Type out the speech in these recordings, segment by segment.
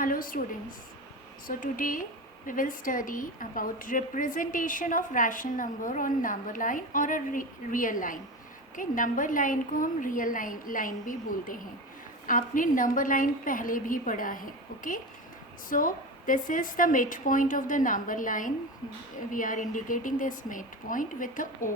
Hello students. So today we will study about representation of rational number on number line or a real line. Okay, number line को हम real line भी बोलते हैं. आपने number line पहले भी पढ़ा है. Okay, so this is the midpoint of the number line. We are indicating this midpoint with the O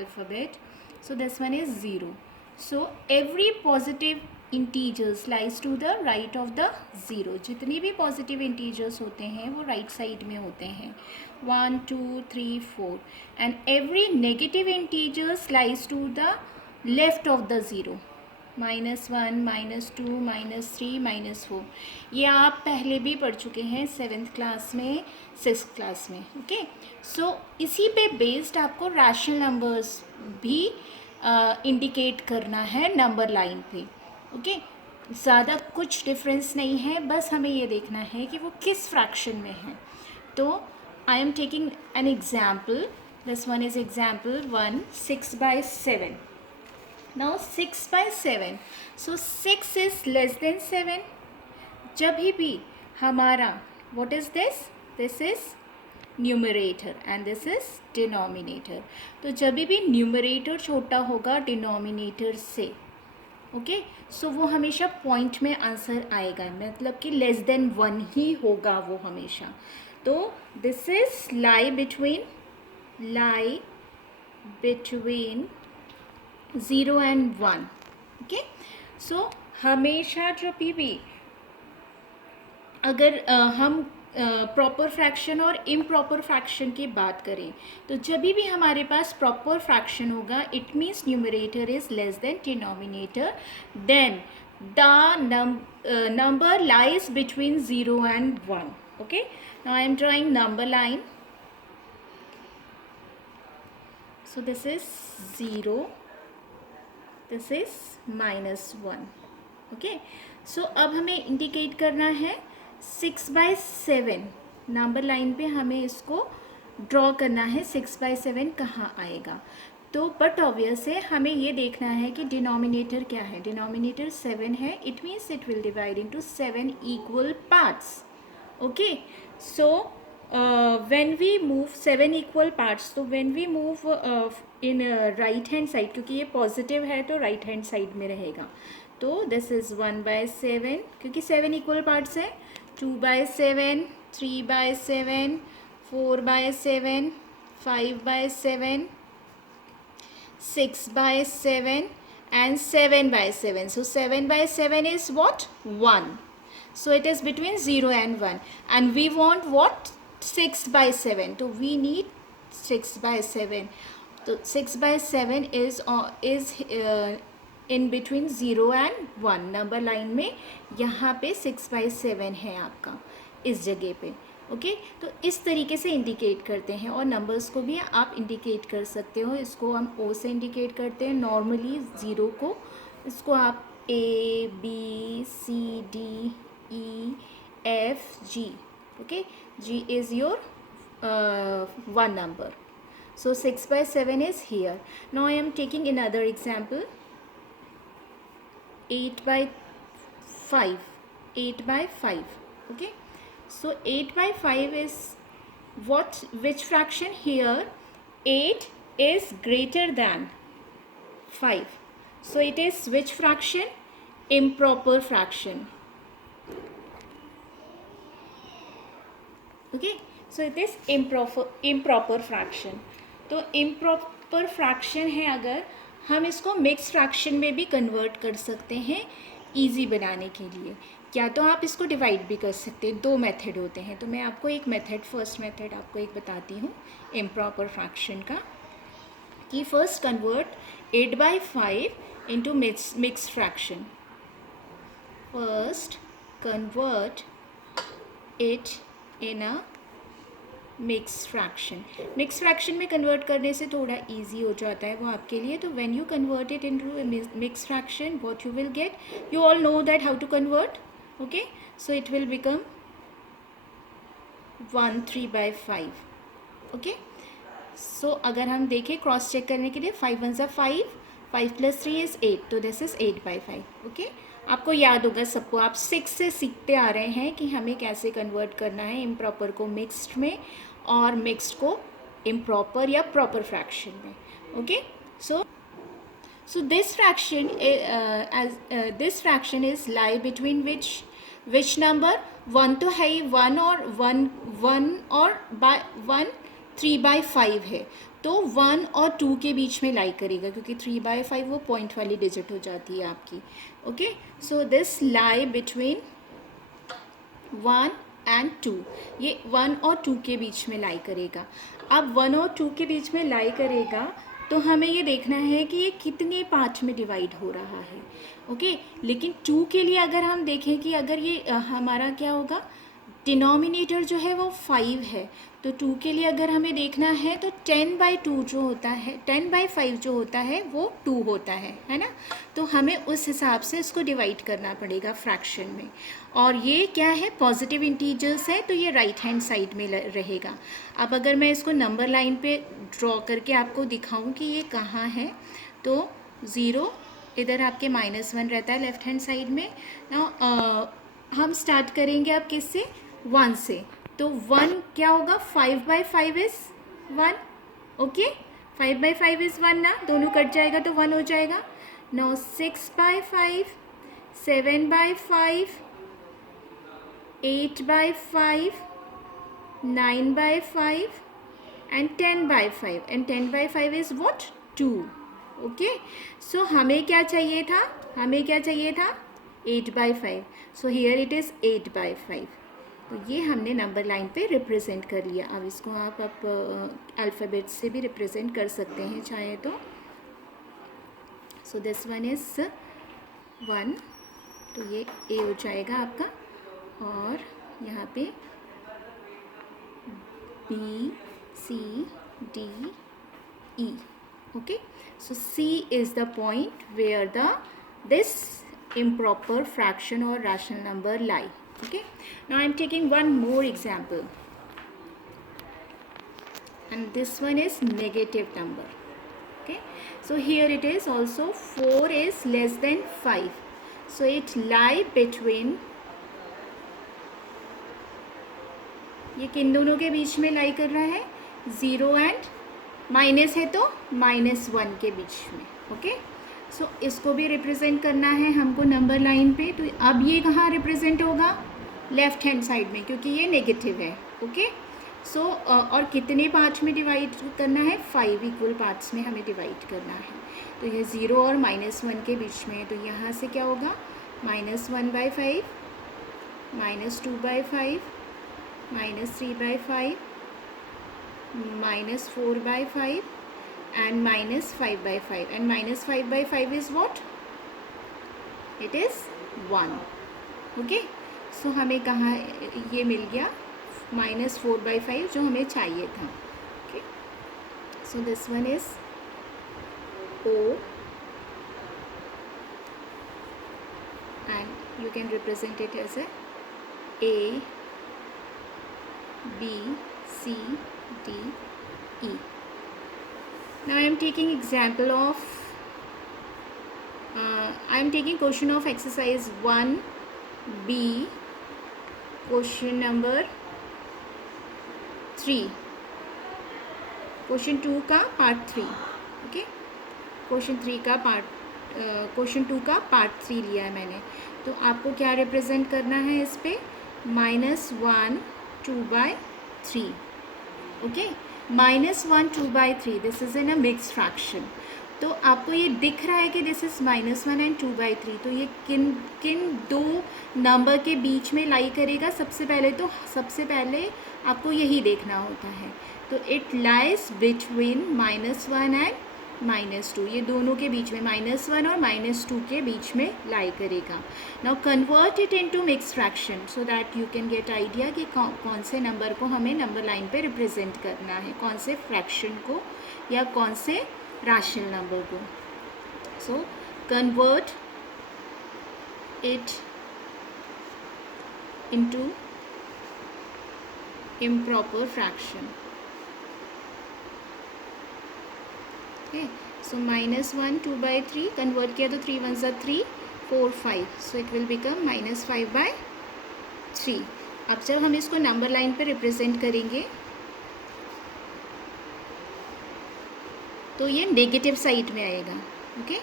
alphabet. So this one is 0. So every positive integers lies to the right of the zero. जितने भी positive integers होते हैं वो right side में होते हैं. 1 2 3 4 and every negative integers lies to the left of the zero. -1 -2 -3 -4. ये आप पहले भी पढ़ चुके हैं 7th क्लास में 6th क्लास में. ओके, सो इसी पे बेस्ड आपको रैशनल नंबर्स भी इंडिकेट करना है नंबर लाइन पे. ओके, ज़्यादा कुछ डिफरेंस नहीं है, बस हमें ये देखना है कि वो किस फ्रैक्शन में है. तो I am taking an example. This one is example 1 6/7. Now 6/7, so 6 is less then 7. जब भी हमारा what is this, this is numerator and this is denominator. तो जब भी न्यूमरेटर छोटा होगा डिनोमिनेटर से, ओके, सो वो हमेशा पॉइंट में आंसर आएगा, मतलब कि लेस देन 1 ही होगा वो हमेशा. तो this is lie between 0 and 1. Okay, so हमेशा जो भी अगर हम प्रॉपर फ्रैक्शन और इम्प्रॉपर फ्रैक्शन की बात करें, तो जब भी हमारे पास प्रॉपर फ्रैक्शन होगा it means numerator is less than denominator, then the number lies between 0 and 1. Okay, now I am drawing number line. So this is 0, this is -1. Okay, so अब हमें इंडिकेट करना है 6/7. नंबर लाइन पे हमें इसको draw करना है. 6/7 कहाँ आएगा? तो बट ऑब्वियस है, हमें ये देखना है कि डिनोमिनेटर क्या है. डिनोमिनेटर 7 है. It means it will divide into 7 equal parts. Okay, so when we move 7 equal parts, तो when we move in right hand side, क्योंकि ये पॉजिटिव है तो राइट हैंड साइड में रहेगा. तो दिस इज़ 1/7, क्योंकि 7 इक्वल पार्ट्स है. 2/7, 3/7, 4/7, 5/7, 6/7 and 7/7. So 7/7 is what? 1. So it is between 0 and 1. And we want what? 6/7. So we need 6/7. So 6/7 is in between 0 and 1. Number line में यहाँ पे 6/7 है आपका इस जगह पे. ओके, तो इस तरीके से इंडिकेट करते हैं. और नंबर्स को भी आप इंडिकेट कर सकते हो. इसको हम O से इंडिकेट करते हैं नॉर्मली. 0 को, इसको आप A B C D E F G. Okay, G is your one number. So 6/7 is here. Now I am taking another example. 8/5. 8/5. Okay, so 8/5 is what? Which fraction here? 8 is greater than 5. So it is which fraction? Improper fraction. Okay, so it is improper fraction. तो improper fraction है, अगर हम इसको mix fraction में भी convert कर सकते हैं इजी बनाने के लिए. क्या तो आप इसको डिवाइड भी कर सकते हैं. 2 मेथड होते हैं. तो मैं आपको एक मेथड, फर्स्ट मेथड आपको एक बताती हूँ इम्प्रॉपर फ्रैक्शन का, कि first convert 8/5 into mix fraction. First convert it in a mix fraction. Mix fraction में कन्वर्ट करने से थोड़ा इजी हो जाता है वो आपके लिए. तो when you convert it into mix fraction, what you will get, you all know that how to convert. Okay, so it will become 1 3/5. Okay, so अगर हम देखें क्रॉस चेक करने के लिए, 5 1 5, 5 + 3 is 8. तो दिस इज 8/5. ओके, आपको याद होगा सबको, आप 6 से सीखते आ रहे हैं कि हमें कैसे कन्वर्ट करना है इम्प्रॉपर को मिक्स्ड में और मिक्स्ड को इम्प्रॉपर या प्रॉपर फ्रैक्शन में. Okay, so this fraction is lie between which number. 1 तो है ही, 1 और 1 और by 1 3/5 है, तो 1 और 2 के बीच में लाई करेगा, क्योंकि 3/5 वो पॉइंट वाली डिजिट हो जाती है आपकी. Okay, so this lie between 1 and 2, ये 1 और 2 के बीच में लाई करेगा. अब 1 और 2 के बीच में लाई करेगा तो हमें ये देखना है कि ये कितने पार्ट में डिवाइड हो रहा है. ओके, लेकिन 2 के लिए अगर हम देखें कि अगर ये हमारा क्या होगा, डिनोमिनेटर जो है वो 5 है, तो 2 के लिए अगर हमें देखना है तो 10/2 जो होता है, 10/5 जो होता है वो 2 होता है ना. तो हमें उस हिसाब से इसको डिवाइड करना पड़ेगा फ्रैक्शन में. और ये क्या है, पॉजिटिव इंटीजर्स है, तो ये राइट हैंड साइड में रहेगा. अब अगर मैं इसको नंबर लाइन पे ड्रॉ करके आपको दिखाऊं कि ये कहाँ है, तो 0 इधर आपके -1 रहता है लेफ्ट हैंड साइड में. ना हम स्टार्ट करेंगे अब किससे, 1 से. तो 1 क्या होगा, 5/5 इज़ 1. ओके, 5/5 इज़ 1 ना, दोनों कट जाएगा तो 1 हो जाएगा. No 6/5, 7/5, 8/5, 9/5 and 10/5, and 10/5 is what, 2. Okay, सो हमें क्या चाहिए था, 8/5. So here it is 8/5. तो ये हमने नंबर लाइन पे रिप्रेजेंट कर लिया. अब इसको आप अल्फ़ाबेट से भी रिप्रेजेंट कर सकते हैं चाहे तो. सो दिस वन इज़ 1, तो ये ए हो जाएगा आपका, और यहाँ पे B, C, D, E. Okay, so C is the point where this improper fraction or rational number lie. Okay, now I am taking one more example, and this one is negative number. Okay, so here it is also 4 is less than 5, so it lie between, ये किन दोनों के बीच में लाई कर रहा है, 0 and minus है तो -1 के बीच में. ओके, सो इसको भी रिप्रेजेंट करना है हमको नंबर लाइन पे. तो अब ये कहाँ रिप्रेजेंट होगा, लेफ्ट हैंड साइड में, क्योंकि ये नेगेटिव है. ओके, सो और कितने पार्ट्स में डिवाइड करना है, 5 इक्वल पार्ट्स में हमें डिवाइड करना है. तो ये 0 और -1 के बीच में है, तो यहाँ से क्या होगा, -1/5, -2/5, -3/5, -4/5 and -5/5, and -5/5 is what, it is 1. Okay, सो हमें कहाँ ये मिल गया, -4/5 जो हमें चाहिए था. Okay, so this one is O, and you can represent it as A, B, C, D, E. Now I am taking example of I am taking question of exercise 1B, question number 3, question 2 का part 3. Okay, question 3 का question 2 का part 3 लिया है मैंने. तो आपको क्या represent करना है इस पे, -1 2/3. Okay, -1 2/3, this is in a mix fraction. तो आपको ये दिख रहा है कि दिस इज़ -1 एंड 2/3. तो ये किन दो नंबर के बीच में लाई करेगा, सबसे पहले आपको यही देखना होता है. तो इट लाइज बिटवीन -1 एंड -2, ये दोनों के बीच में, -1 और -2 के बीच में लाई करेगा. Now convert it into mix fraction so that you can get idea कि कौन से नंबर को हमें नंबर लाइन पे रिप्रेजेंट करना है, कौन से फ्रैक्शन को या कौन से रैशनल नंबर को. So convert it into improper fraction. Okay, so -1 2/3 convert किया तो 3 1 ज़ा 3, 4 5, so it will become -5/3. अब जब हम इसको नंबर लाइन पे रिप्रेजेंट करेंगे तो ये नेगेटिव साइड में आएगा. Okay,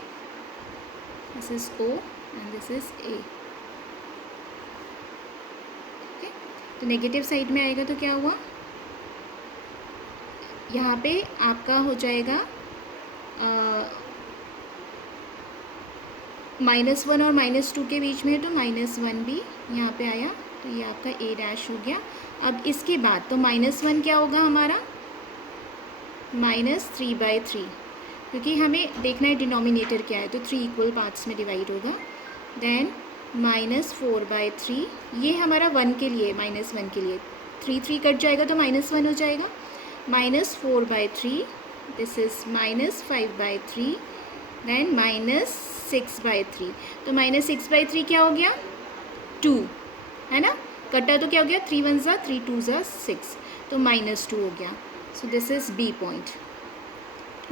this is O and this is A. Okay, तो नेगेटिव साइड में आएगा तो क्या हुआ, यहाँ पे आपका हो जाएगा -1 और -2 के बीच में है तो -1 भी यहाँ पे आया, तो ये आपका A' हो गया. अब इसके बाद तो -1 क्या होगा हमारा, -3/3, क्योंकि हमें देखना है डिनोमिनेटर क्या है, तो 3 इक्वल पार्ट्स में डिवाइड होगा. देन -4/3, ये हमारा 1 के लिए, -1 के लिए 3 कट जाएगा तो -1 हो जाएगा. -4/3, दिस इज़ -5/3, देन -6/3. तो -6/3 क्या हो गया, 2 है ना, कटा तो क्या हो गया, 3 1 ज़ा 3 2 ज़ा 6, तो -2 हो गया. So this is B point.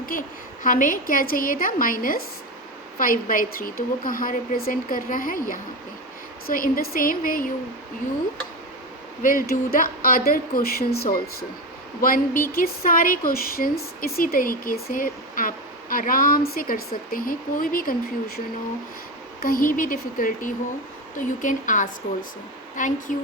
Okay, हमें क्या चाहिए था, -5/3, तो वो कहाँ रिप्रेजेंट कर रहा है, यहाँ पे. So in the same way you will do the other questions also. 1B के सारे क्वेश्चंस इसी तरीके से आप आराम से कर सकते हैं. कोई भी कन्फ्यूजन हो, कहीं भी डिफ़िकल्टी हो, तो you can ask also. Thank you.